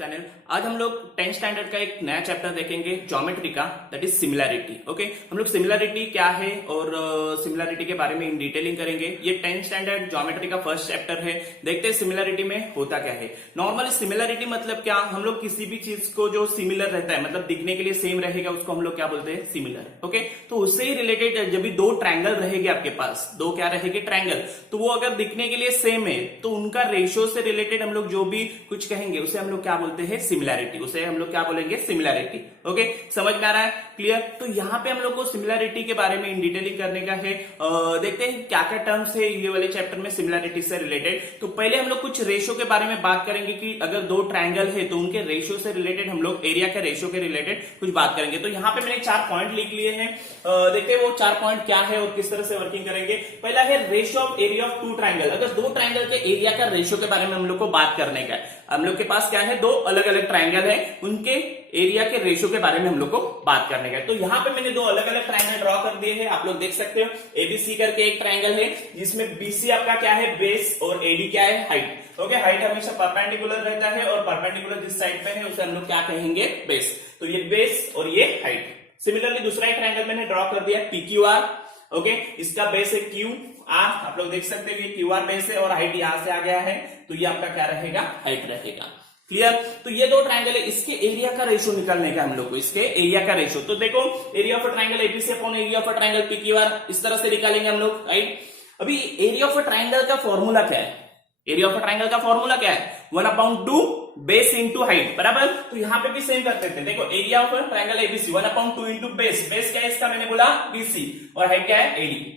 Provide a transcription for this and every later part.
Channel. आज हम लोग 10th स्टैंडर्ड का एक नया चैप्टर देखेंगे ज्योमेट्री का, दैट इज सिमिलैरिटी। ओके, हम लोग सिमिलैरिटी क्या है और सिमिलैरिटी के बारे में इन डिटेलिंग करेंगे। ये 10th स्टैंडर्ड ज्योमेट्री का फर्स्ट चैप्टर है। देखते हैं सिमिलैरिटी में होता क्या है। नॉर्मली सिमिलैरिटी मतलब क्या, हम लोग किसी भी चीज को जो सिमिलर रहता है, मतलब दिखने के लिए सेम रहेगा, उसको हम लोग क्या बोलते हैं, सिमिलर। ओके, तो उससे ही रिलेटेड जब भी दो ट्रायंगल रहेंगे आपके पास, दो क्या रहेंगे, ट्रायंगल, तो वो अगर दिखने के लिए सेम है तो उनका रेशियो से रिलेटेड हम लोग जो भी कुछ कहेंगे उसे हम लोग क्या बोलते हैं, सिमिलैरिटी। उसे हम लोग क्या बोलेंगे, सिमिलैरिटी। ओके, समझ में आ रहा है, क्लियर। तो यहाँ पे हम लोग को सिमिलैरिटी के बारे में इन डिटेलिंग करने का है। देखते हैं क्या क्या टर्म्स है ये वाले चैप्टर में सिमिलैरिटी से रिलेटेड। तो पहले हम लोग कुछ रेशियो के बारे में बात करेंगे कि अगर दो ट्रायंगल है तो उनके रेशियो से रिलेटेड हम लोग एरिया के रेशियो के रिलेटेड कुछ बात करेंगे। तो यहाँ पे मैंने 4 पॉइंट लिख लिए हैं। देखते हैं वो 4 पॉइंट क्या है और किस तरह से वर्किंग करेंगे। पहला है ratio of area of two triangle. अगर दो ट्रायंगल के एरिया का रेशियो के बारे में हम लोग को बात करने का है। हम लोग के पास क्या है, दो अलग अलग ट्रायंगल है, उनके एरिया के रेशियो के बारे में हम लोग को बात करने का है। तो यहाँ पे मैंने दो अलग अलग ट्रायंगल ड्रॉ कर दिए हैं, आप लोग देख सकते हो। एबीसी करके एक ट्रायंगल है जिसमें बीसी आपका क्या है, बेस, और एडी क्या है, हाइट। ओके, हाइट हमेशा परपेंडिकुलर रहता है और परपेंडिकुलर जिस साइड पे है उसे हम लोग क्या कहेंगे, बेस। तो ये बेस और ये हाइट। सिमिलरली दूसरा एक ट्रायंगल मैंने ड्रॉ कर दिया PQR। ओके, इसका बेस है QR, आप लोग देख सकते हो कि QR बेस है और हाइट यहां से आ गया है, तो ये आपका क्या रहेगा, हाइट रहेगा। क्लियर। तो ये दो ट्रायंगल है, इसके एरिया का रेशियो निकालने का हम लोग को, इसके एरिया का रेशियो। तो देखो, area of a triangle ABC upon area of a triangle PQR, इस तरह से निकालेंगे हम लोग, राइट। अभी एरिया ऑफ अ ट्रायंगल का फॉर्मूला क्या है, एरिया ऑफ अ ट्रायंगल का फॉर्मूला क्या है, 1/2 बेस इंटू हाइट, बराबर। तो यहां पे भी सेम करते थे। देखो, area of triangle ABC 1/2 into base, base क्या है इसका, मैंने बोला बीसी, और हाइट क्या है, एडी।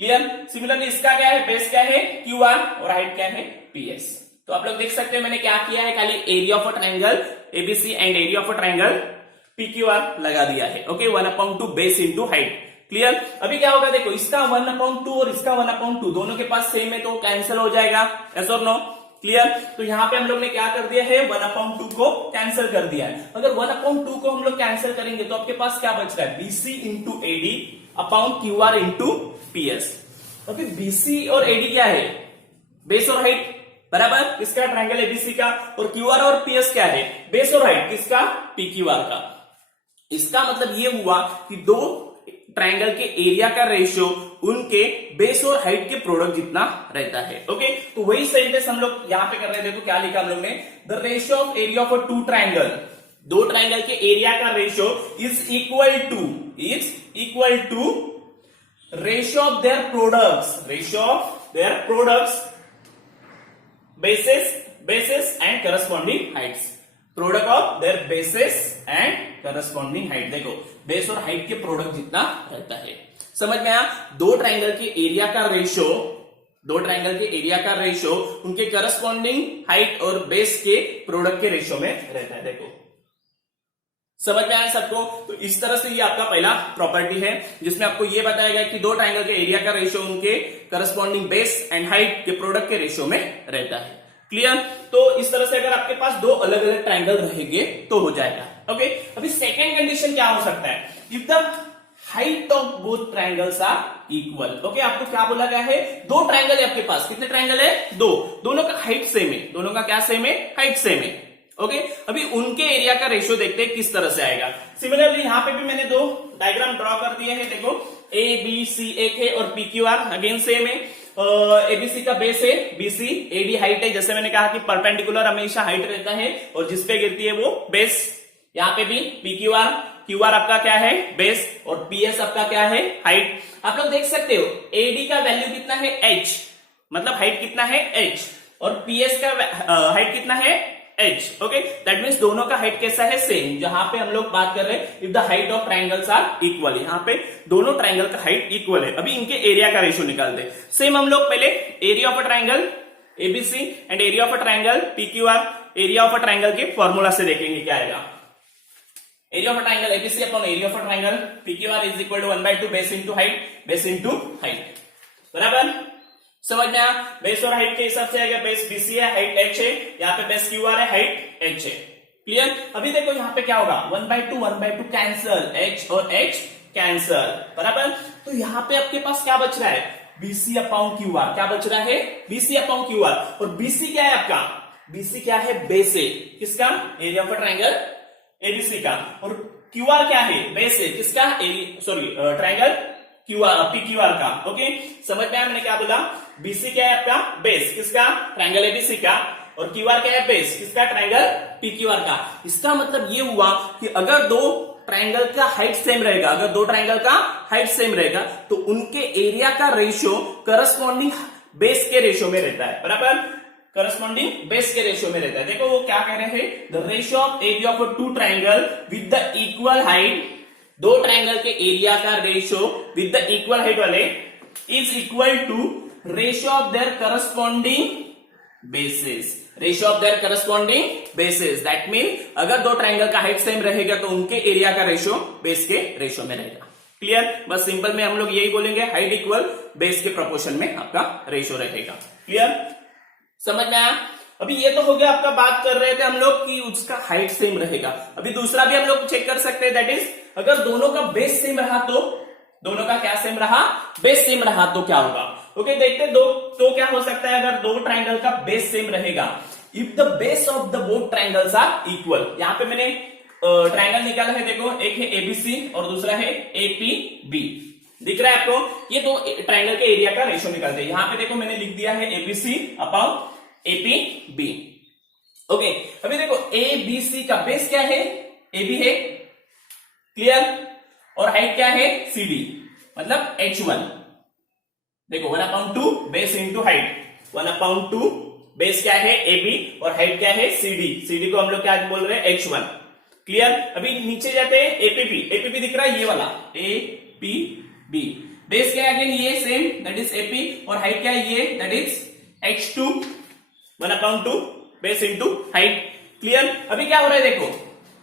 क्लियर। सिमिलरली इसका क्या है, बेस क्या है, QR, और हाइट क्या है, PS। तो आप लोग देख सकते हैं मैंने क्या किया है, खाली area of a triangle ABC and area of a triangle PQR लगा दिया है। Okay, 1/2 base into height. Clear. अभी क्या होगा, देखो, इसका 1/2 और इसका 1/2 दोनों के पास सेम है तो कैंसिल हो जाएगा, यस और नो। क्लियर। तो यहां पे हम लोग ने क्या कर दिया है, 1/2 को कैंसिल कर दिया है। अगर 1/2 को हम लोग कैंसिल करेंगे तो आपके पास क्या बच रहा है, BC into AD upon QR into PS। Okay, BC और AD क्या है, बेस और हाइट, बराबर, किसका, ट्रायंगल एबीसी का। और QR और PS क्या है, बेस और हाइट, किसका, PQR का। इसका मतलब ये हुआ कि दो ट्रायंगल के एरिया का रेशियो उनके बेस और हाइट के प्रोडक्ट जितना रहता है। ओके, तो वही सेंटेंस हम लोग यहां पे कर रहे थे। देखो क्या लिखा हम लोग ने, the ratio of area of two triangle, दो ट्रायंगल के एरिया का ratio is equal to ratio of their products, bases and corresponding heights, product of their bases and corresponding height. देखो, बेस और हाइट के प्रोडक्ट जितना रहता है, समझ में आया। दो ट्रायंगल के एरिया का रेशियो उनके करस्पॉन्डिंग हाइट और बेस के प्रोडक्ट के रेशियो में रहता है। देखो, समझ में आया सबको। तो इस तरह से ये आपका पहला प्रॉपर्टी है जिसमें आपको ये बताया गया कि दो ट्रायंगल के एरिया का रेशियो उनके करस्पॉन्डिंग बेस एंड हाइट के प्रोडक्ट के रेशियो में रहता है। क्लियर। तो इस तरह से अगर आपके पास दो अलग अलग ट्रायंगल रहेंगे तो हो जाएगा। ओके, अभी सेकेंड कंडीशन क्या हो सकता है, if the height of both triangles are equal. Okay, आपको क्या बोला गया है, दो ट्रायंगल है आपके पास, कितने ट्रायंगल है, दो, दोनों का हाइट सेम है, दोनों का क्या सेम है, हाइट सेम है। ओके, अभी उनके एरिया का रेशियो देखते हैं किस तरह से आएगा। सिमिलरली यहां पे भी मैंने दो डायग्राम ड्रॉ कर दिए हैं। देखो, ABC एक है और PQR अगेन सेम है। एबीसी का बेस है BC, AD हाइट है, जैसे मैंने कहा कि परपेंडिकुलर हमेशा हाइट रहता है और जिसपे गिरती है वो बेस। यहाँ पे भी QR आपका क्या है, बेस, और PS आपका क्या है, हाइट। आप लोग देख सकते हो AD का वैल्यू कितना है, H, मतलब हाइट कितना है, H, और PS का हाइट कितना है, H। ओके, दैट मीन्स दोनों का हाइट कैसा है, सेम। जहां पे हम लोग बात कर रहे हैं if the height of triangles are equal, यहाँ पे दोनों ट्रायंगल का हाइट इक्वल है। अभी इनके एरिया का रेशियो निकालते हैं। सेम हम लोग पहले area of a triangle ABC and area of a triangle PQR, area of a triangle के फॉर्मूला से देखेंगे क्या आएगा। Area of a triangle ABC upon area of a triangle PQR is equal to 1/2 base into height, बराबर। समझ में आया। Base और हाइट के हिसाब से आएगा, बेस BC है, हाइट H है, यहाँ पे बेस QR है, हाइट H है। क्लियर। अभी देखो यहाँ पे क्या होगा, 1/2 कैंसल, H और H कैंसल, बराबर। तो यहाँ पे आपके पास क्या बच रहा है, BC अपॉन QR, क्या बच रहा है, BC अपॉन QR, और BC क्या है आपका, बीसी क्या है, बेस है किसका, area of a triangle ABC का, और क्यूआर क्या है, बेस है किसका, ट्रायंगल क्यूआर पीक्यूआर का। ओके, समझ में आया मैंने क्या बोला, बीसी क्या है आपका, बेस किसका, ट्रायंगल एबीसी का, और क्यूआर क्या है, बेस किसका, ट्रायंगल पीक्यूआर का। इसका मतलब ये हुआ कि अगर दो ट्रायंगल का हाइट सेम रहेगा, अगर दो ट्रायंगल का हाइट सेम रहेगा तो उनके एरिया का रेशियो करस्पॉन्डिंग बेस के रेशियो में रहता है, बराबर, करस्पॉन्डिंग बेस के रेशियो में रहता है। देखो वो क्या कह रहे हैं, the ratio of area of two triangle with the equal height, दो ट्रायंगल के एरिया का ratio with the equal height वाले is equal to ratio of their corresponding bases, ratio of their corresponding bases. That mean अगर दो triangle का height same रहेगा तो उनके एरिया का रेशियो बेस के रेशियो में रहेगा। क्लियर, बस सिंपल में हम लोग यही बोलेंगे, हाइट इक्वल बेस के प्रोपोर्शन में आपका रेशियो रहेगा। क्लियर, समझ में आया। अभी ये तो हो गया आपका, बात कर रहे थे हम लोग कि उसका हाइट सेम रहेगा। अभी दूसरा भी हम लोग चेक कर सकते हैं, दैट इज अगर दोनों का बेस सेम रहा तो, दोनों का क्या सेम रहा, बेस सेम रहा तो क्या होगा। ओके, देखते दो तो क्या हो सकता है अगर दो ट्रायंगल का बेस सेम रहेगा, if the base of the both triangles are equal. यहां पे मैंने ट्रायंगल निकाला है, देखो एक है एबीसी और दूसरा है एपीबी, दिख रहा है आपको, ये दो ट्रायंगल के एरिया का रेशियो निकालते हैं। यहां पे देखो मैंने लिख दिया है एबीसी अपॉन एपीबी। ओके, अभी देखो एबीसी का बेस क्या है, एबी है, क्लियर, और हाइट क्या है, सीडी, मतलब h1। देखो 1/2 बेस इंटू हाइट, 1/2 बेस क्या है एबी और हाइट क्या है सीडी, सीडी को हम लोग क्या बोल रहे हैं, h1। क्लियर, अभी नीचे जाते हैं, एपीबी, एपीबी दिख रहा है ये वाला, एपीबी, बेस क्या है अगेन ये सेम, दैट इज एपी, और हाइट क्या है ये, that is h2, 1/2 base into height. Clear, अभी क्या हो रहा है, देखो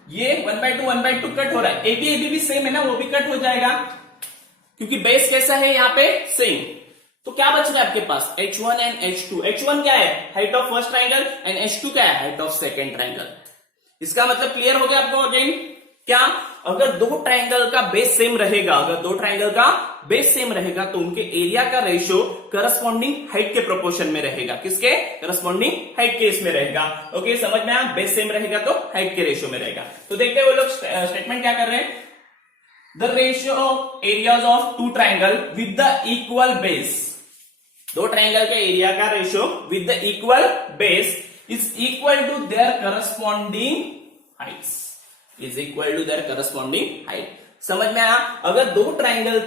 ये 1/2 कट हो रहा है, एबी एबी भी सेम है ना, वो भी कट हो जाएगा क्योंकि बेस कैसा है यहाँ पे, सेम। तो क्या बच रहा है आपके पास, h1 एंड h2। h1 क्या है, height of first triangle, and h2 क्या है, हाइट ऑफ सेकंड ट्रायंगल। इसका मतलब क्लियर हो गया आपको अगेन, क्या, अगर दो ट्रायंगल का बेस सेम रहेगा, अगर दो ट्रायंगल का बेस सेम रहेगा तो उनके एरिया का रेशियो करस्पॉन्डिंग हाइट के प्रोपोर्शन में रहेगा, किसके, करस्पॉन्डिंग हाइट के इसमें रहेगा। ओके, समझ में आया, बेस सेम रहेगा तो हाइट के रेशियो में रहेगा। तो देखते हैं वो लोग स्टेटमेंट क्या कर रहे हैं, the ratio of areas of two triangle with the equal base, दो ट्रायंगल के एरिया का ratio with the equal base is equal to their corresponding heights, is equal to their corresponding height. समझ में आया, अगर दो ट्रायंगल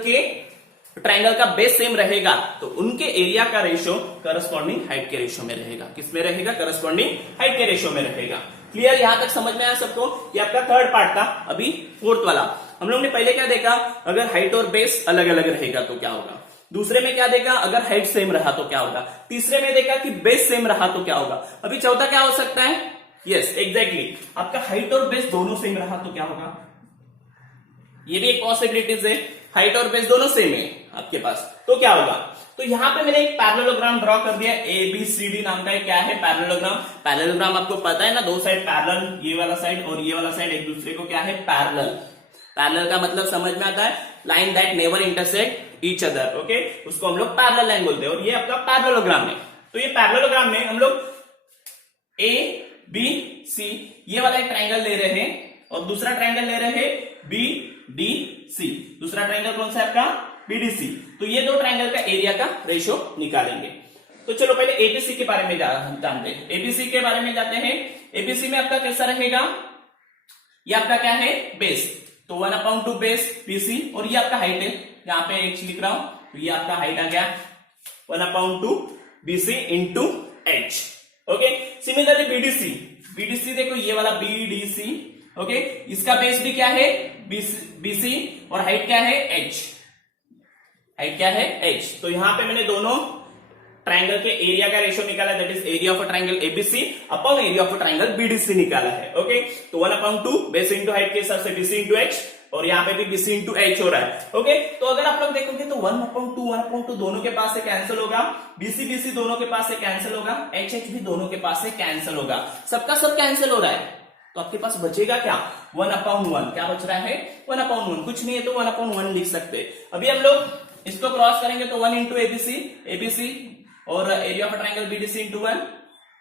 का base same रहेगा तो उनके एरिया का रेशियो करस्पॉन्डिंग हाइट के रेशियो में रहेगा, किसमें रहेगा, करस्पॉन्डिंग हाइट के रेशियो में रहेगा। क्लियर, यहां तक समझ में आया सबको। ये आपका थर्ड पार्ट था। अभी फोर्थ वाला, हम लोग ने पहले क्या देखा, अगर हाइट और बेस अलग अलग रहेगा तो क्या होगा, दूसरे में क्या देखा, अगर हाइट सेम रहा तो क्या होगा, तीसरे में देखा कि बेस सेम रहा तो क्या होगा। अभी चौथा क्या हो सकता है, यस एग्जैक्टली, आपका हाइट और बेस दोनों सेम रहा तो क्या होगा, ये भी एक पॉसिबिलिटीज है, हाइट और बेस दोनों सेम है आपके पास तो क्या होगा। तो यहां पे मैंने एक पैरेललोग्राम ड्रॉ कर दिया, एबीसीडी नाम का क्या है, पैरेललोग्राम। पैरेललोग्राम आपको पता है ना, दो साइड पैरेलल, ये वाला साइड और ये वाला साइड एक दूसरे को क्या है, पैरेलल। पैरेलल का मतलब समझ में आता है, line that never intersect each other. Okay, उसको हम लोग पैरेलल लाइन बोलते हैं, और ये आपका पैरेललोग्राम है। तो ये पैरेललोग्राम में हम लोग ए बी सी, ये वाला एक ट्रायंगल ले रहे हैं और दूसरा ट्रायंगल ले रहे हैं बी डी सी। दूसरा ट्रायंगल कौन सा है आपका, बीडीसी। तो ये दो ट्रायंगल का एरिया का रेशियो निकालेंगे। तो चलो पहले एबीसी के बारे में जानते हैं। एबीसी के बारे में जाते हैं। एबीसी में आपका कैसा रहेगा, ये आपका क्या है, बेस, तो 1/2 बेस बीसी, और ये आपका हाइट है, यहाँ पे एच लिख रहा हूं, तो ये आपका हाइट आ गया 1/2 BC into H. Okay, similarly BDC, BDC देखो ये वाला बीडीसी, ओके, इसका बेस भी क्या है, बीसी, और हाइट क्या है, एच, हाइट क्या है, एच। तो यहां पे मैंने दोनों ट्रायंगल के एरिया का रेशियो निकाला, that is area of a triangle ABC upon area of a triangle BDC निकाला है। ओके, तो 1/2 बेस इंटू हाइट के हिसाब से बीसी इंटू एच, और यहाँ पे भी बीसी इंटू एच हो रहा है। ओके, तो अगर आप लोग देखोगे तो 1/2 दोनों के पास से कैंसिल होगा, बीसी बीसी दोनों के पास से कैंसिल होगा, एच एच भी दोनों के पास से कैंसिल होगा, सबका सब कैंसिल हो रहा है। तो आपके पास बचेगा क्या, 1/1। क्या बच रहा है, 1/1, कुछ नहीं है तो 1/1 लिख सकते हैं। अभी हम लोग इसको क्रॉस करेंगे तो 1 इंटू एबीसी, एबीसी और area of triangle BDC into 1,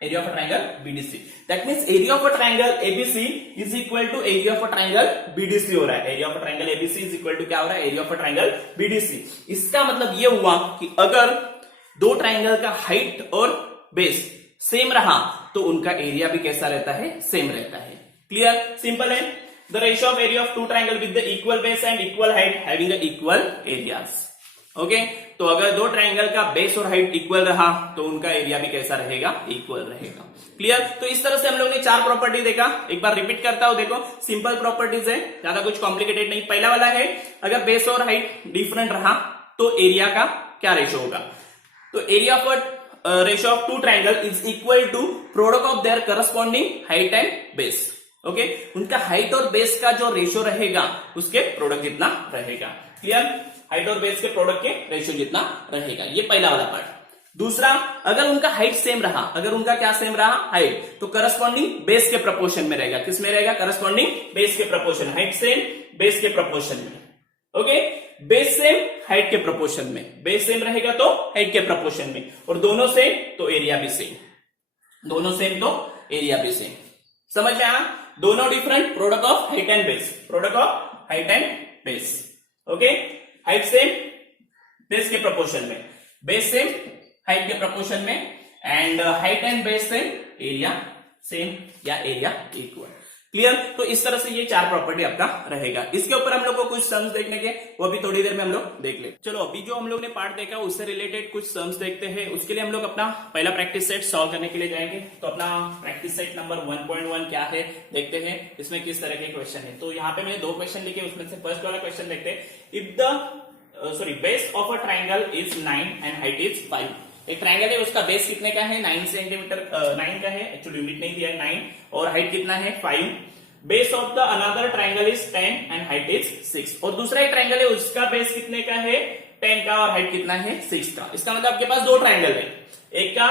area of a triangle BDC. That means area of a triangle ABC is equal to area of a triangle BDC हो रहा है। Area of a triangle ABC is equal to क्या हो रहा है, area of a triangle BDC. इसका मतलब ये हुआ कि अगर दो ट्रायंगल का हाइट और बेस सेम रहा तो उनका एरिया भी कैसा रहता है, सेम रहता है। क्लियर, सिंपल है। The ratio of area of two triangle with the equal base and equal height having equal areas. Okay, तो अगर दो ट्रायंगल का बेस और हाइट इक्वल रहा तो उनका एरिया भी कैसा रहेगा, इक्वल रहेगा। क्लियर, तो इस तरह से हम लोग ने चार प्रॉपर्टी देखा। एक बार रिपीट करता हूं, देखो सिंपल प्रॉपर्टीज है, ज्यादा कुछ कॉम्प्लिकेटेड नहीं। पहला वाला है अगर बेस और हाइट डिफरेंट रहा तो एरिया का क्या रेशियो होगा। तो area of ratio of two triangle is equal to product of their corresponding height and base. Okay, उनका हाइट और बेस का जो रेशियो रहेगा उसके प्रोडक्ट जितना रहेगा। क्लियर, हाइट और बेस के प्रोडक्ट के रेशियो जितना रहेगा, ये पहला वाला पार्ट। दूसरा, अगर उनका हाइट सेम रहा, अगर उनका क्या सेम रहा, हाइट, तो करस्पॉन्डिंग बेस के प्रपोर्शन में रहेगा। किस में रहेगा, करस्पॉन्डिंग बेस के प्रपोर्शन। हाइट सेम बेस के प्रपोर्शन में। ओके, बेस सेम हाइट के प्रपोर्शन में, बेस सेम रहेगा तो हाइट के प्रपोर्शन में, और दोनों सेम तो एरिया भी सेम, दोनों सेम तो एरिया भी सेम। समझ में आया, दोनों different, product of height and base, product of height and base. Okay, height same base के प्रपोर्शन में, बेस सेम हाइट के प्रपोर्शन में, and height and base same, area same या एरिया इक्वल। क्लियर, तो इस तरह से ये चार प्रॉपर्टी आपका रहेगा। इसके ऊपर हम लोग को कुछ सम्स देखने के, वो भी थोड़ी देर में हम लोग देख ले। चलो, अभी जो हम लोग ने पार्ट देखा उससे रिलेटेड कुछ सम्स देखते हैं। उसके लिए हम लोग अपना पहला प्रैक्टिस सेट सॉल्व करने के लिए जाएंगे। तो अपना प्रैक्टिस सेट नंबर 1.1 क्या है देखते हैं, इसमें किस तरह के क्वेश्चन है। तो यहाँ पे मैंने दो क्वेश्चन लिखे, उसमें से फर्स्ट वाला क्वेश्चन देखते हैं। If the base of a triangle is 9 and height is 5। एक ट्रायंगल है, उसका बेस कितने का है, 9 सेंटीमीटर, 9 का है, एक्चुअली यूनिट नहीं दिया है 9, और हाइट कितना है 5। Base of the another triangle is 10 and height is 6। और दूसरा एक ट्रायंगल है, उसका बेस कितने का है, 10 का, और हाइट कितना है 6 का। इसका मतलब आपके पास दो ट्रायंगल है, एक का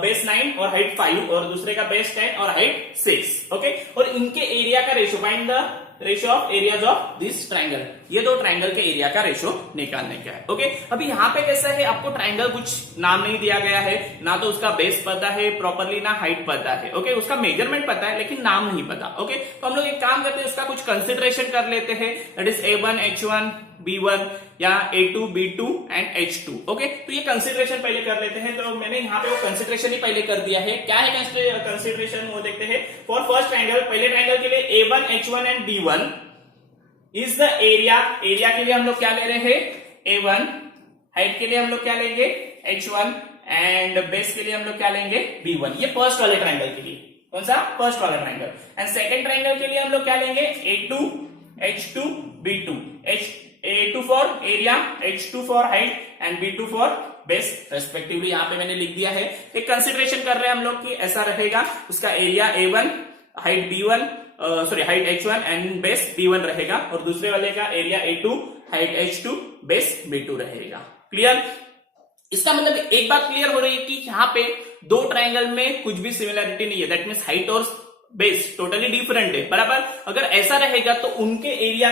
बेस 9 और हाइट 5, और दूसरे का बेस 10 और हाइट 6। ओके, और इनके एरिया का ratio, find the ratio of areas of this triangle. ये दो ट्रायंगल के एरिया का रेशियो निकालने का है। ओके, अभी यहाँ पे कैसा है, आपको ट्रायंगल कुछ नाम नहीं दिया गया है, ना तो उसका बेस पता है प्रॉपरली, ना हाइट पता है। ओके, उसका मेजरमेंट पता है लेकिन नाम नहीं पता। ओके, तो हम लोग एक काम करते हैं, उसका कुछ कंसिडरेशन कर लेते हैं, that is A1 H1 B1 या A2 B2 and H2। Okay, तो ये कंसिडरेशन पहले कर लेते हैं। तो मैंने यहाँ पे वो कंसिडरेशन ही पहले कर दिया है। क्या है कंसिडरेशन, वो देखते हैं। फॉर फर्स्ट ट्रायंगल, पहले ट्रायंगल के लिए A1 H1 and B1 is the area. Area के लिए हम लोग क्या ले रहे हैं, A1, हाइट के लिए हम लोग क्या लेंगे H1, एंड बेस के लिए हम लोग क्या लेंगे B1। ये फर्स्ट वाले ट्रायंगल के लिए, कौन सा, फर्स्ट वाला ट्रायंगल। एंड सेकंड ट्रायंगल के लिए हम लोग क्या लेंगे A2 H2 B2, A2 for area, H2 for height and B2 for base respectively. यहाँ पे मैंने लिख दिया है। एक कंसिडरेशन कर रहे हैं हम लोग कि ऐसा रहेगा, उसका area A1, height B1, height H1 and base B1 रहेगा, और दूसरे वाले का area A2, height H2, base B2 रहेगा। क्लियर, इसका मतलब एक बात क्लियर हो रही है कि यहाँ पे दो ट्रायंगल में कुछ भी सिमिलरिटी नहीं है, दैट मींस हाइट और बेस टोटली डिफरेंट है, बराबर। अगर ऐसा रहेगा तो उनके एरिया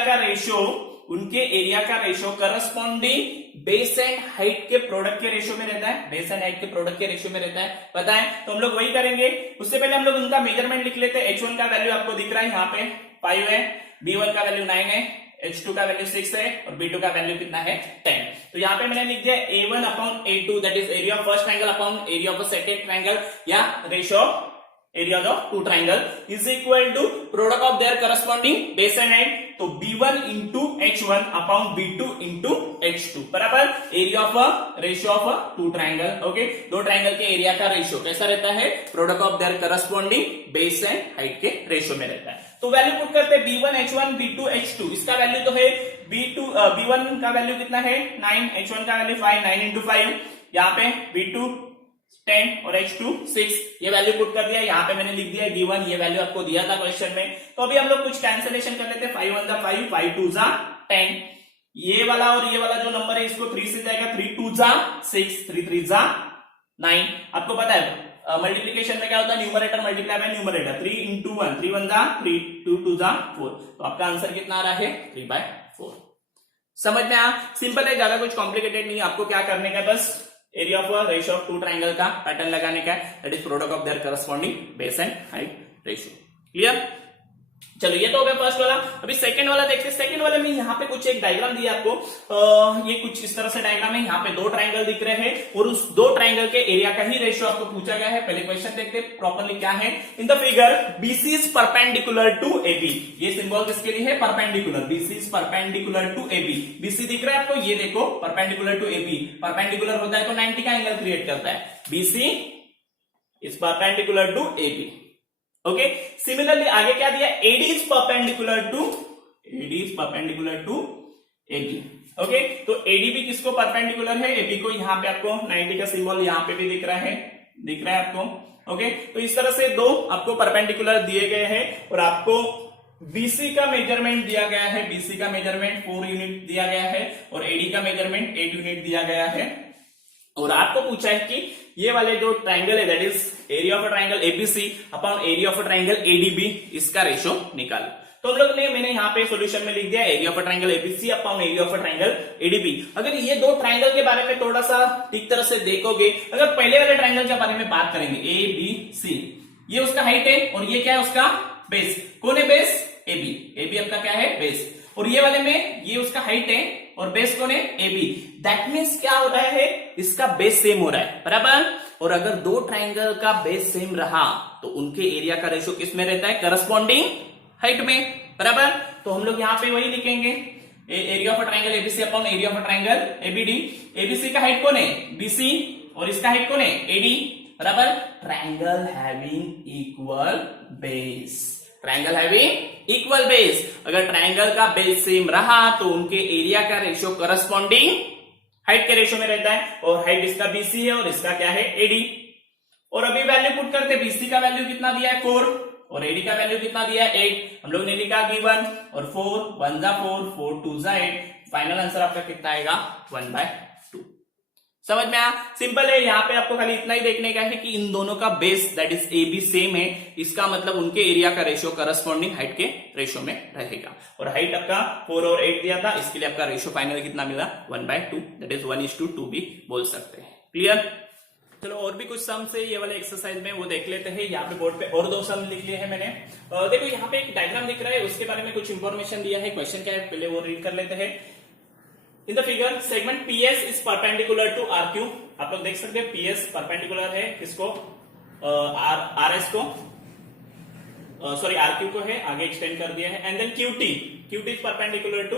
का ratio corresponding base and height के प्रोडक्ट के रेशियो में रहता है, बेस एंड हाइट के प्रोडक्ट के रेशियो में रहता है, पता है। तो हम लोग वही करेंगे। उससे पहले हम लोग उनका मेजरमेंट लिख लेते हैं। H1 का वैल्यू आपको दिख रहा है यहाँ पे 5 है, B1 का वैल्यू 9 है, H2 का वैल्यू 6 है, और B2 का वैल्यू कितना है 10। तो यहाँ पे मैंने लिख दिया A1 upon A2, that is area of first triangle upon area of second triangle, या ratio of areas of two triangle is equal to product of their corresponding base and height। तो B1 into H1 upon B2 into H2 बराबर area of ratio of two triangle. Okay, दो triangle के area का ratio कैसा रहता है, product of their corresponding base and height के ratio में रहता है। तो वैल्यू पुट करते हैं B1 H1 B2 H2। इसका वैल्यू तो है B1 का वैल्यू कितना है 9, H1 का वैल्यू 5, 9 into 5, यहाँ पे B2 10 और H2 6, ये वैल्यू पुट कर दिया। यहाँ पे मैंने लिख दिया B1, ये वैल्यू आपको दिया था क्वेश्चन में। तो अभी हम लोग कुछ कैंसिलेशन कर लेते हैं, 5 1 जा 5, 5 2 जा 10, ये वाला और ये वाला जो नंबर है इसको 3 से जाएगा, 3 2 जा 6, 3 3 जा 9। आपको पता है मल्टीप्लीकेशन में क्या होता है, numerator multiply by numerator, 3 into 1, 3 1 जा 3, 2 2 जा 4। तो आपका आंसर कितना आ रहा है 3/4। समझ में आया, सिंपल है, ज्यादा कुछ कॉम्प्लिकेटेड नहीं है। आपको क्या करने का, बस area of ratio of two triangle का पैटर्न लगाने का है, that is product of their corresponding base and height ratio. Clear? चलो ये तो हो गया फर्स्ट वाला। अभी सेकंड वाला देखते हैं। सेकंड वाले में यहाँ पे कुछ एक डायग्राम दिया आपको, ये कुछ इस तरह से डायग्राम है। यहाँ पे दो ट्राइंगल दिख रहे हैं और उस दो ट्राइंगल के एरिया का ही रेशियो आपको पूछा गया है। पहले क्वेश्चन देखते हैं प्रॉपरली क्या है। In the figure BC is perpendicular to AB। ये सिंबल किसके लिए है? Perpendicular. BC is perpendicular to AB। BC दिख रहा है आपको, ये देखो परपेंडिकुलर टू AB। परपेंडिकुलर होता है तो 90 का एंगल क्रिएट करता है। BC is perpendicular to AB। Okay, similarly आगे क्या दिया? AD is perpendicular to AB। Okay, तो AD भी किसको परपेंडिकुलर है? AB को। यहाँ पे आपको 90 का सिंबल यहाँ पे भी दिख रहा है आपको। ओके, तो इस तरह से दो आपको परपेंडिकुलर दिए गए हैं और आपको BC का मेजरमेंट दिया गया है। BC का मेजरमेंट 4 यूनिट दिया गया है और AD का मेजरमेंट 8 यूनिट दिया गया है। और आपको पूछा है कि ये वाले जो ट्राइंगल है that is area of a triangle ABC upon area of a triangle ADB, इसका रेशियो निकालो। तो हम लोग ने मैंने यहाँ पे सॉल्यूशन में लिख दिया area of a triangle ABC upon area of a triangle ADB। अगर ये दो ट्राइंगल के बारे में थोड़ा सा ठीक तरह से देखोगे, अगर पहले वाले ट्राइंगल के बारे में बात करेंगे ABC, ये उसका हाइट है और ये क्या है? उसका बेस। कौन है बेस? AB आपका क्या है? बेस। और ये वाले में ये उसका हाइट है और बेस कौन है? AB। दैट मीन्स क्या हो रहा है? इसका बेस सेम हो रहा है, बराबर। और अगर दो ट्राइंगल का बेस सेम रहा तो उनके एरिया का रेशियो किस में रहता है? करस्पॉन्डिंग हाइट में, बराबर। तो हम लोग यहाँ पे वही लिखेंगे area of a triangle ABC upon area of a triangle ABD। ABC का हाइट कौन है? BC और इसका हाइट कौन है? AD, बराबर। Triangle having equal base. Triangle having equal base. अगर ट्राइंगल का बेस सेम रहा तो उनके एरिया का रेशियो करस्पॉन्डिंग हाइट के रेशियो में रहता है और हाइट इसका BC है और इसका क्या है? AD। और अभी वैल्यू पुट करते, BC का वैल्यू कितना दिया है? 4 और AD का वैल्यू कितना दिया है? 8। हम लोग ने लिखा गिवन और 4 1 जा 4 4 2 जा 8। फाइनल आंसर आपका कितना आएगा? 1/2। समझ में आया? सिंपल है। यहाँ पे आपको खाली इतना ही देखने का है कि इन दोनों का base that is AB same है, इसका मतलब उनके एरिया का रेशियो करस्पॉन्डिंग हाइट के रेशियो में रहेगा। और हाइट आपका 4 और 8 दिया था, इसके लिए आपका रेशियो फाइनल कितना मिला? 1/2, दैट इज 1:2 भी बोल सकते हैं। क्लियर? चलो और भी कुछ सम्स है ये वाले एक्सरसाइज में, वो देख लेते हैं। यहाँ पे बोर्ड पे और दो सम लिख लिए हैं मैंने। देखो यहाँ पे एक डायग्राम दिख रहा है, उसके बारे में कुछ इंफॉर्मेशन दिया है। क्वेश्चन क्या है पहले वो रीड कर लेते हैं। In the figure segment PS is perpendicular to RQ। आप लोग देख सकते हैं PS परपेंडिकुलर है किसको? RS को, सॉरी RQ को है, आगे एक्सटेंड कर दिया है। And then QT is perpendicular to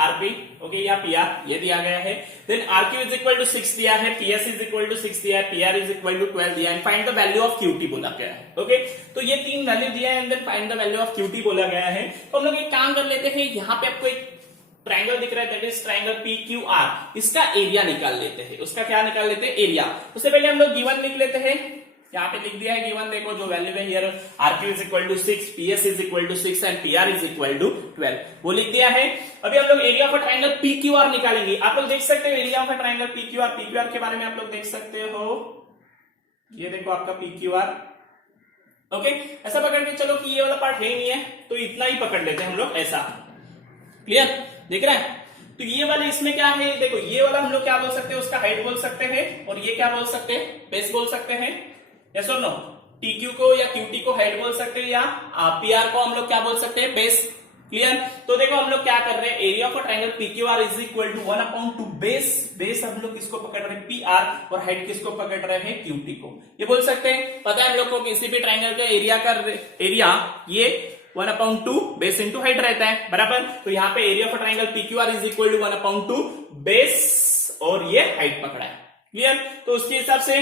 RP, okay, या PR ये दिया गया है। Then RQ is equal to 6 दिया है, PS इज इक्वल टू 6 दिया है, PR इज इक्वल टू 12 दिया है। Find the value of QT बोला गया है। ओके, तो ये तीन वैल्यू दिया है and then find the value of QT बोला गया है। तो हम लोग एक काम कर लेते हैं, यहाँ पे आपको एक ट्राइंगल दिख रहा है दैट इज ट्राइंगल PQR, इसका एरिया निकाल लेते हैं। उसका क्या निकाल लेते हैं? एरिया। उससे पहले हम लोग गिवन लिख लेते हैं। यहाँ पे लिख दिया है गिवन, देखो जो वैल्यू है here RQ is equal to 6, PS is equal to 6 and PR is equal to 12, वो लिख दिया है। अभी हम लोग area of a triangle PQR निकालेंगे। आप लोग देख सकते हो area of a triangle PQR के बारे में आप लोग देख सकते हो, ये देखो आपका PQR। ओके, ऐसा पकड़ के चलो कि ये वाला पार्ट है नहीं है तो इतना ही पकड़ लेते हैं हम लोग, ऐसा। क्लियर? दिख रहा है? तो ये वाले इसमें क्या है? देखो ये वाला हम लोग क्या बोल सकते हैं? उसका हाइट बोल सकते हैं और ये क्या बोल सकते हैं? बेस बोल सकते हैं। यस और नो? TQ को या QT को हाइट बोल सकते हैं या PR को हम लोग क्या बोल सकते हैं? बेस। क्लियर? तो देखो हम लोग क्या कर रहे हैं, area of a triangle PQR is equal to 1/2 base हम लोग किसको पकड़ रहे हैं? PR, और हाइट किसको पकड़ रहे हैं? QT को। ये बोल सकते हैं। पता है हम लोग को किसी भी ट्राइंगल का एरिया ये 1/2 बेस इंटू हाइट रहता है, बराबर। तो यहाँ पे area of triangle PQR is equal to 1/2 base और ये हाइट पकड़ा है। क्लियर? तो उसके हिसाब से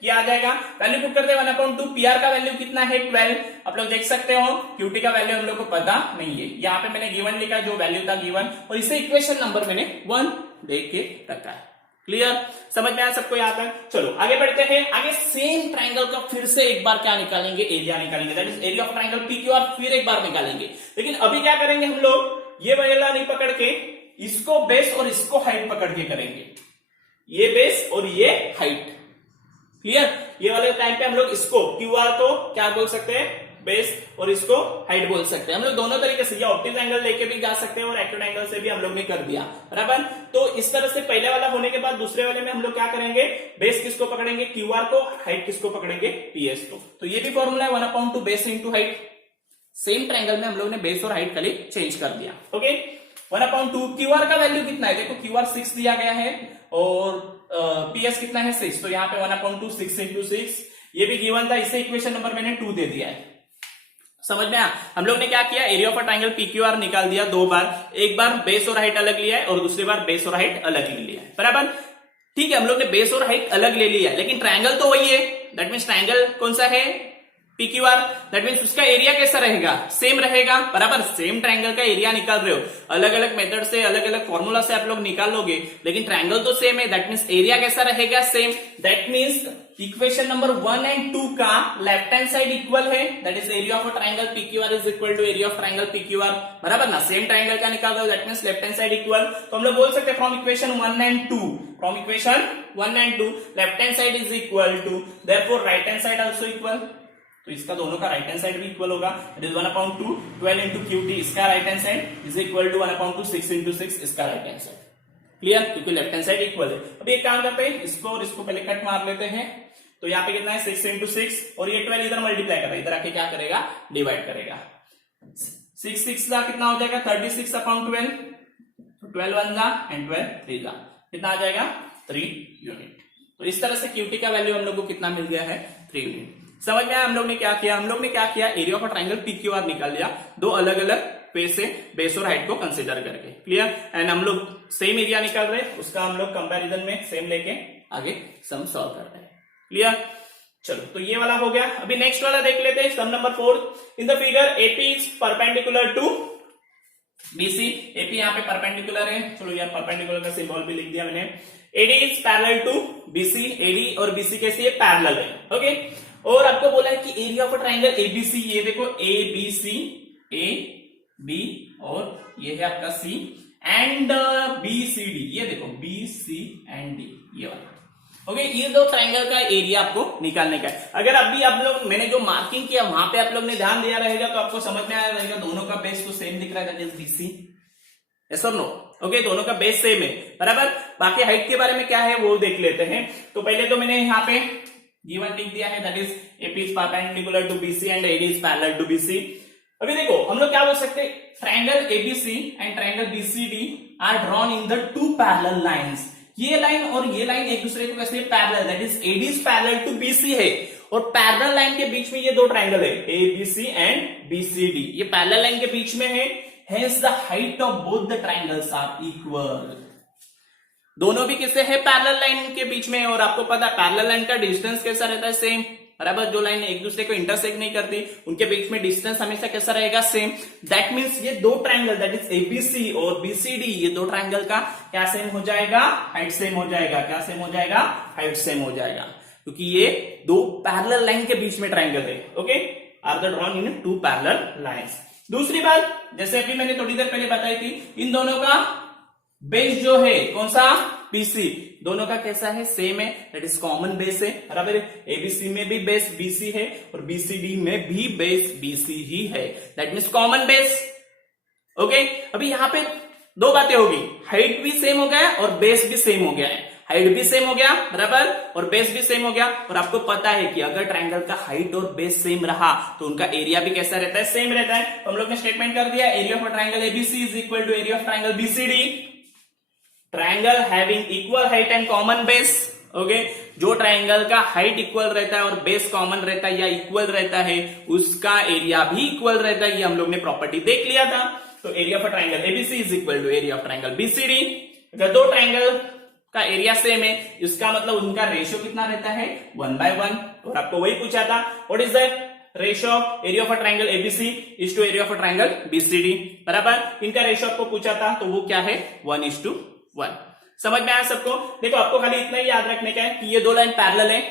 क्या आ जाएगा? वैल्यू पुट करते हैं 1/2। PR का वैल्यू कितना है? 12। आप लोग देख सकते हो QT का वैल्यू हम लोग को पता नहीं है। यहाँ पे मैंने गिवन लिखा जो वैल्यू था गिवन, और इसे इक्वेशन नंबर मैंने 1 देख के रखा है। क्लियर? समझ में आया सबको यहाँ तक? चलो आगे बढ़ते हैं। आगे सेम ट्राइंगल का फिर से एक बार क्या निकालेंगे? एरिया निकालेंगे, that is area of triangle PQR फिर एक बार निकालेंगे। लेकिन अभी क्या करेंगे हम लोग? ये वाला नहीं पकड़ के इसको बेस और इसको हाइट पकड़ के करेंगे, ये बेस और ये हाइट। क्लियर? ये वाले टाइम पे हम लोग इसको QR को क्या बोल सकते हैं? बेस और इसको हाइट बोल सकते हैं हम लोग दोनों तरीके से, या ऑप्टिक एंगल लेके भी जा सकते हैं और एक्यूट एंगल से भी हम लोग ने कर दिया बराबर। तो इस तरह से पहले वाला होने के बाद दूसरे वाले में हम लोग क्या करेंगे, बेस किसको पकड़ेंगे, क्यूआर को, हाइट किसको पकड़ेंगे, पीएस को। तो ये भी फॉर्मूला है 1/2 base into height. Same triangle में हम लोग ने बेस और हाइट खाली चेंज कर दिया। ओके 1/2 क्यूआर का वैल्यू कितना है, देखो क्यूआर 6 दिया गया है और पीएस कितना है 6, तो यहाँ पे 1/2 6 इंटू 6 ये भी गिवन था, इसे इक्वेशन नंबर मैंने 2 दे दिया है। समझ में आया। हम लोग ने क्या किया, area of a triangle PQR निकाल दिया 2 बार, एक बार बेस और हाइट अलग लिया है और दूसरी बार बेस और हाइट अलग ले लिया है बराबर। ठीक है, हम लोग ने बेस और हाइट अलग ले लिया है लेकिन ट्रायंगल तो वही है, दैट मीन्स ट्रायंगल कौन सा है, पीक्यूआर, दैट मीन्स उसका एरिया कैसा रहेगा, सेम रहेगा बराबर। सेम ट्रायंगल का एरिया निकाल रहे हो, अलग अलग मेथड से अलग अलग फॉर्मूला से आप लोग निकाल लोगे लेकिन ट्रायंगल तो सेम है, दैट मीन्स एरिया कैसा रहेगा, same. That means equation number 1 and 2 का लेफ्ट हैंड साइड इक्वल है, that is area of a triangle PQR is equal to area of triangle PQR बराबर ना। सेम ट्रायंगल का निकाल दो, that means left hand side equal. तो हम लोग बोल सकते हैं from equation 1 and 2, from equation 1 and 2 left hand side is equal to therefore right hand side also equal. तो इसका दोनों का राइट हैंड साइड भी इक्वल होगा, इट इज 1/2 12 इंटू QT, इसका right hand side is equal to 1/2 6 into 6, इसका right hand side. Clear, क्योंकि left hand side equal है। अभी एक काम करते हैं, इसको और इसको पहले कट मार लेते हैं। तो यहाँ पे कितना है 6 इंटू 6 और ये 12 इधर मल्टीप्लाई कर रहा है, इधर आके क्या करेगा, डिवाइड करेगा। 6 का कितना हो जाएगा 36/12, 12 1 जा एंड 12 3 जा, कितना आ जाएगा 3 यूनिट। तो इस तरह से QT का वैल्यू हम लोग को कितना मिल गया है 3 यूनिट। समझ में आया। हम लोग ने क्या किया, एरिया ऑफ ट्रायंगल पीक्यूआर निकाल लिया, दो अलग अलग पे से बेस और हाइट को कंसीडर करके। क्लियर, एंड हम लोग सेम एरिया निकाल रहे हैं, उसका हम लोग कंपैरिजन में सेम लेके आगे सम सॉल्व कर रहे हैं। क्लियर, चलो तो ये वाला हो गया। अभी नेक्स्ट वाला देख लेते हैं, sum number 4। In the figure AP is perpendicular to BC, AP यहाँ पे परपेंडिकुलर है, चलो यार परपेंडिकुलर का सिंबल भी लिख दिया मैंने। AD is parallel to BC, AD और BC कैसे है, पैरेलल है। ओके, और आपको बोला है कि एरिया ऑफ ट्रायंगल ABC, ये देखो ABC, A B और ये है आपका C एंड BCD, ये देखो BC एंड D, ये वाला। ओके, ये दो ट्रायंगल का एरिया आपको निकालने का है। अगर अभी आप लोग मैंने जो मार्किंग किया वहां पे आप लोग ने ध्यान दिया रहेगा तो आपको समझ में आया रहेगा, दोनों का बेस तो सेम दिख रहा है, दैट इज BC। यस और नो? ओके, दोनों का बेस सेम है बराबर। बाकी हाइट के बारे में क्या है वो देख लेते हैं। तो पहले तो मैंने यहाँ पे गिवन लिख दिया है, that is AP is perpendicular to BC and AD is parallel to BC। अभी देखो हम लोग क्या बोल सकते हैं, triangle ABC and triangle BCD are drawn in the two parallel lines. ये लाइन और ये लाइन एक दूसरे को कैसे parallel, that is AD is parallel to BC है और पैरेलल लाइन के बीच में ये दो ट्रायंगल है ABC एंड BCD, ये पैरेलल लाइन के बीच में है, hence the height of both the triangles are equal. दोनों भी किससे है, पैरेलल लाइन के बीच में। और आपको पता है पैरेलल लाइन का डिस्टेंस कैसा रहता है, सेम बराबर। जो लाइन एक दूसरे को इंटरसेक्ट नहीं करती उनके बीच में डिस्टेंस हमेशा कैसा रहेगा, सेम। दैट मींस ये दो ट्रायंगल दैट इज ABC और BCD, ये दो ट्रायंगल का क्या सेम हो जाएगा, हाइट सेम हो जाएगा। क्या सेम हो जाएगा, हाइट सेम हो जाएगा, क्योंकि ये दो पैरेलल लाइन के बीच में ट्रायंगल है। Okay, are the drawn in two parallel lines. दूसरी बात, जैसे अभी मैंने थोड़ी देर पहले बताई थी, इन दोनों का बेस जो है कौन सा, BC, दोनों का कैसा है, सेम है, दैट इज कॉमन बेस है बराबर। ABC में भी बेस BC है और BCD में भी बेस BC ही है, that means common base. Okay, अभी यहाँ पे दो बातें होगी, हाइट भी सेम हो गया और बेस भी सेम हो गया है। हाइट भी सेम हो गया बराबर और बेस भी सेम हो गया। और आपको पता है कि अगर ट्रायंगल का हाइट और बेस सेम रहा तो उनका एरिया भी कैसा रहता है, सेम रहता है। तो हम लोग ने स्टेटमेंट कर दिया, area of triangle ABC is equal to area of triangle BCD, triangle having equal height and common base. Okay, जो ट्रायंगल का हाइट इक्वल रहता है और बेस कॉमन रहता है या इक्वल रहता है उसका एरिया भी इक्वल रहता है, ये हम लोग ने प्रॉपर्टी देख लिया था। तो area of triangle ABC is equal to area of triangle BCD। अगर दो ट्रायंगल का एरिया सेम है इसका मतलब उनका रेशियो कितना रहता है, 1/1। और आपको वही पूछा था, what is the ratio of area of a triangle ABC is to area of a triangle BCD बराबर। इनका रेशियो आपको पूछा था तो वो क्या है, 1:1। समझ में आया सबको? देखो आपको खाली इतना ही याद रखने का है कि ये दो लाइन पैरेलल है।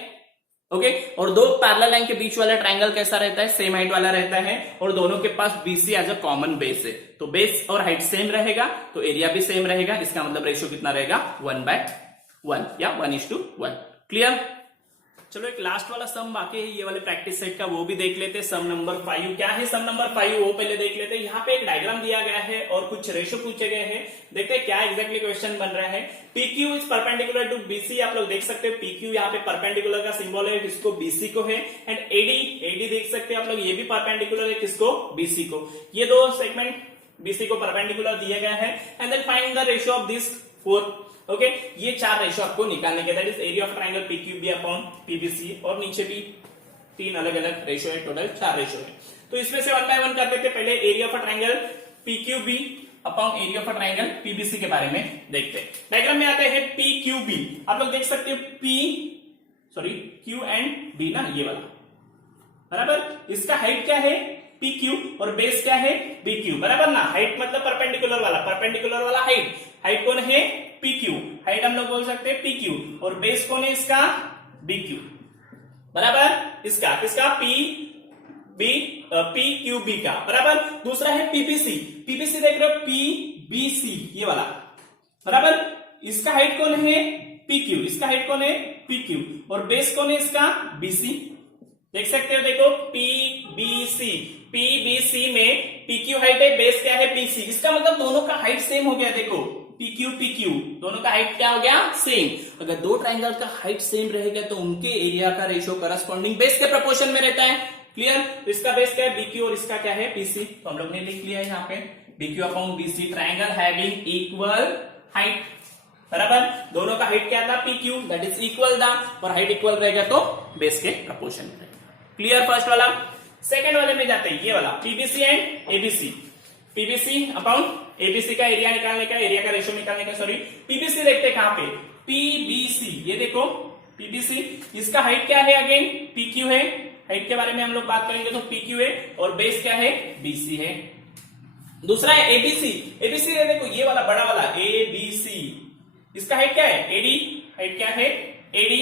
ओके, और दो पैरेलल लाइन के बीच वाला ट्रायंगल कैसा रहता है, सेम हाइट वाला रहता है और दोनों के पास BC as a common base है। तो बेस और हाइट सेम रहेगा तो एरिया भी सेम रहेगा। इसका मतलब रेशियो कितना रहेगा, 1/1 या 1:1। क्लियर? चलो एक लास्ट वाला सम बाकी है ये वाले प्रैक्टिस सेट का, वो भी देख लेते। सम नंबर 5 क्या है, सम नंबर 5 वो पहले देख लेते। यहाँ पे एक डायग्राम दिया गया है और कुछ रेशो पूछे गए हैं, देखते हैं क्या एग्जैक्टली क्वेश्चन बन रहा है। PQ is perpendicular to BC, आप लोग देख सकते हैं PQ यहाँ पे परपेंडिकुलर का सिंबल है, किसको BC को है। एंड AD देख सकते हैं आप लोग, ये भी परपेंडिकुलर है, किसको BC को। ये दो सेगमेंट BC को परपेंडिकुलर दिया गया है। And then find the ratio of this 4। Okay, ये 4 रेशो आपको निकालने के, that is area of triangle PQB upon PBC, और नीचे भी 3 अलग अलग रेशो है, टोटल 4 रेशो है। तो इसमें से 1 बाय 1 कर देते। पहले area of triangle PQB upon area of triangle PBC के बारे में देखते हैं। डायग्राम में आते हैं PQB, आप लोग देख सकते हो Q एंड B ना, ये वाला बराबर। इसका हाइट क्या है PQ और बेस क्या है BQ, बराबर ना। हाइट मतलब परपेंडिकुलर वाला हाइट कौन है PQ, हाइट हम लोग बोल सकते हैं PQ, और बेस कौन है इसका BQ, बराबर। इसका PQB का, बराबर। दूसरा है PBC देख रहे हो PBC, ये वाला, बराबर। इसका हाइट कौन है PQ, और बेस कौन है इसका BC, देख सकते हो। देखो PBC में PQ हाइट है, बेस क्या है BC, इसका मतलब दोनों का हाइट सेम हो गया। देखो PQ दोनों का हाइट क्या हो गया, सेम। अगर दो ट्राइंगल का हाइट सेम रहेगा तो उनके एरिया का रेशियो करस्पॉन्डिंग बेस के प्रोपोर्शन में रहता है। क्लियर। तो इसका बेस क्या है BQ और इसका क्या है BC, तो हम लोग ने लिख लिया है यहाँ पे BQ upon BC, triangle having equal height, बराबर। दोनों का हाइट क्या था PQ, दैट इज इक्वल था, और हाइट इक्वल रहेगा तो बेस के प्रोपोर्शन में रहेगा। क्लियर फर्स्ट वाला। सेकंड वाले में जाते हैं, ये वाला PBC and ABC। PBC upon ABC का एरिया निकालने का, एरिया का रेशियो निकालने का, PBC देखते हैं कहां पे, PBC, ये देखो PBC, इसका हाइट क्या है अगेन PQ है, हाइट के बारे में हम लोग बात करेंगे तो PQ है, और बेस क्या है BC है। दूसरा है ABC देखो ये वाला बड़ा वाला ABC, इसका हाइट क्या है AD, हाइट क्या है AD,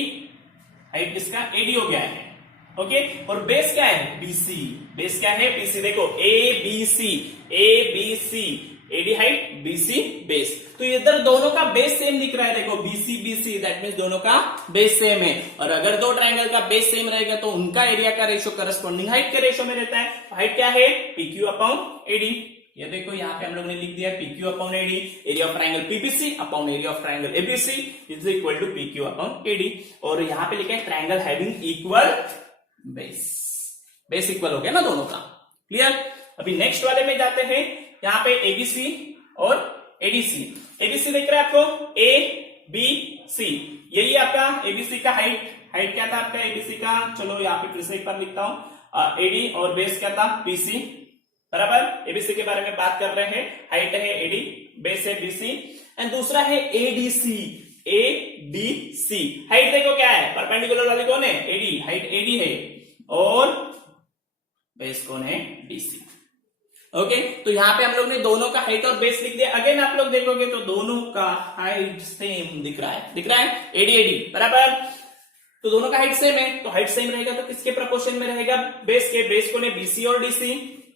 हाइट इसका AD हो गया है। ओके, और बेस क्या है BC, बेस क्या है BC, देखो ABC AD height BC base, तो इधर दोनों का बेस सेम दिख रहा है। देखो BC दैट मींस दोनों का बेस सेम है, और अगर दो ट्राइंगल का बेस सेम रहेगा तो उनका एरिया का रेशियो करस्पॉन्डिंग हाइट के रेशियो में रहता है। हाइट क्या है PQ अपॉन AD, ये देखो यहाँ पे हम लोग ने लिख दिया PQ upon AD, area of triangle PBC upon area of triangle ABC is equal to PQ upon AD, और यहाँ पे लिखा है triangle having equal base equal हो गया ना दोनों का। क्लियर। अभी नेक्स्ट वाले में जाते हैं, यहाँ पे ABC और ADC देख रहे हैं आपको ABC, यही आपका ABC का हाइट क्या था आपका ABC का, चलो यहाँ पे फिर से एक बार लिखता हूं, AD और बेस क्या था BC, बराबर। ABC के बारे में बात कर रहे हैं, हाइट है AD, बेस है BC, एंड दूसरा है ADC, हाइट देखो क्या है, परपेंडिकुलर वाली कौन है AD, हाइट AD है, और बेस कौन है BC। ओके, तो यहाँ पे हम लोग ने दोनों का हाइट और बेस लिख दिया। अगेन आप लोग देखोगे तो दोनों का हाइट सेम दिख रहा है AD बराबर। तो दोनों का हाइट सेम है, तो हाइट सेम रहेगा तो किसके प्रोपोर्शन में रहेगा, बेस को ने BC और DC।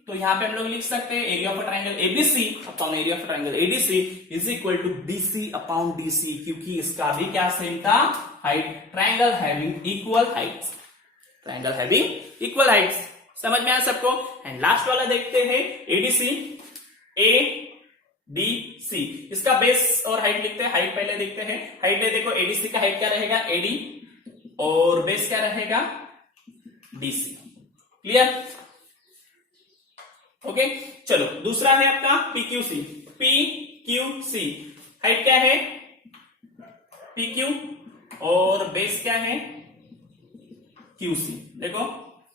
तो यहाँ पे हम लोग लिख सकते हैं area of triangle ABC upon area of triangle ADC is equal to BC upon DC, क्योंकि इसका भी क्या सेम था, height. Triangle having equal heights, समझ में आया सबको। एंड लास्ट वाला देखते हैं ADC, इसका बेस और हाइट लिखते हैं। हाइट पहले देखते हैं, हाइट है देखो ADC का हाइट क्या रहेगा AD, और बेस क्या रहेगा DC। क्लियर। ओके, चलो दूसरा है आपका PQC, हाइट क्या है PQ और बेस क्या है QC। देखो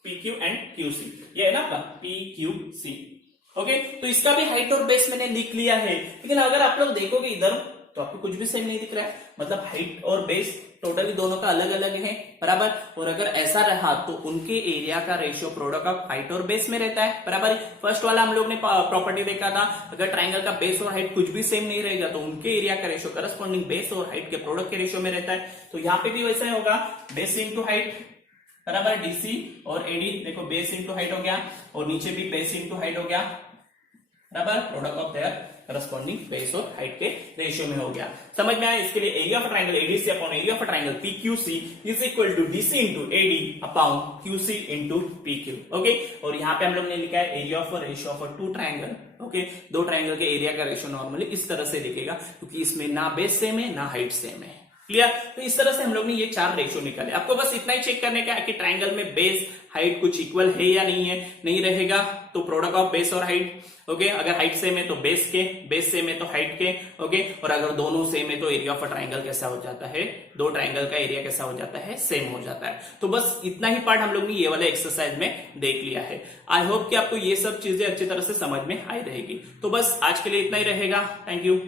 PQ एंड QC, ये है ना आपका PQC। ओके, तो इसका भी हाइट और बेस मैंने लिख लिया है, लेकिन अगर आप लोग देखोगे इधर तो आपको कुछ भी सेम नहीं दिख रहा है, मतलब हाइट और बेस टोटली दोनों का अलग अलग है, बराबर। और अगर ऐसा रहा तो उनके एरिया का रेशियो प्रोडक्ट ऑफ हाइट और बेस में रहता है, बराबर। फर्स्ट वाला हम लोग ने प्रॉपर्टी देखा था, अगर ट्राइंगल का बेस और हाइट कुछ भी सेम नहीं रहेगा तो उनके एरिया का रेशियो करस्पॉन्डिंग बेस और हाइट के प्रोडक्ट के रेशियो में रहता है। तो यहाँ पे भी वैसा ही होगा, बेस इंटू हाइट, बराबर। DC और AD देखो बेस इंटू हाइट हो गया, और नीचे भी बेस इंटू हाइट हो गया, बराबर, product of their corresponding base और हाइट के रेशियो में हो गया। समझ में आया? इसके लिए area of triangle ADC upon area of triangle PQC is equal to DC into AD upon QC into PQ. Okay, और यहाँ पे हम लोग ने लिखा है area of ratio of two triangle. Okay, दो ट्राइंगल के एरिया का रेशियो नॉर्मली इस तरह से लिखेगा, क्योंकि इसमें ना बेस सेम है ना हाइट सेम है। क्लियर? तो इस तरह से हम लोग ने ये चार रेशियो निकाले। आपको बस इतना ही चेक करने का है कि ट्राइंगल में बेस हाइट कुछ इक्वल है या नहीं है। नहीं रहेगा तो प्रोडक्ट ऑफ बेस और हाइट। ओके, अगर हाइट सेम है तो बेस सेम है तो हाइट के। ओके, और अगर दोनों सेम है तो एरिया ऑफ ट्राइंगल कैसा हो जाता है, दो ट्राइंगल का एरिया कैसा हो जाता है, सेम हो जाता है। तो बस इतना ही पार्ट हम लोग ने ये वाले एक्सरसाइज में देख लिया है। आई होप कि आपको ये सब चीजें अच्छी तरह से समझ में आई रहेगी। तो बस आज के लिए इतना ही रहेगा। Thank you.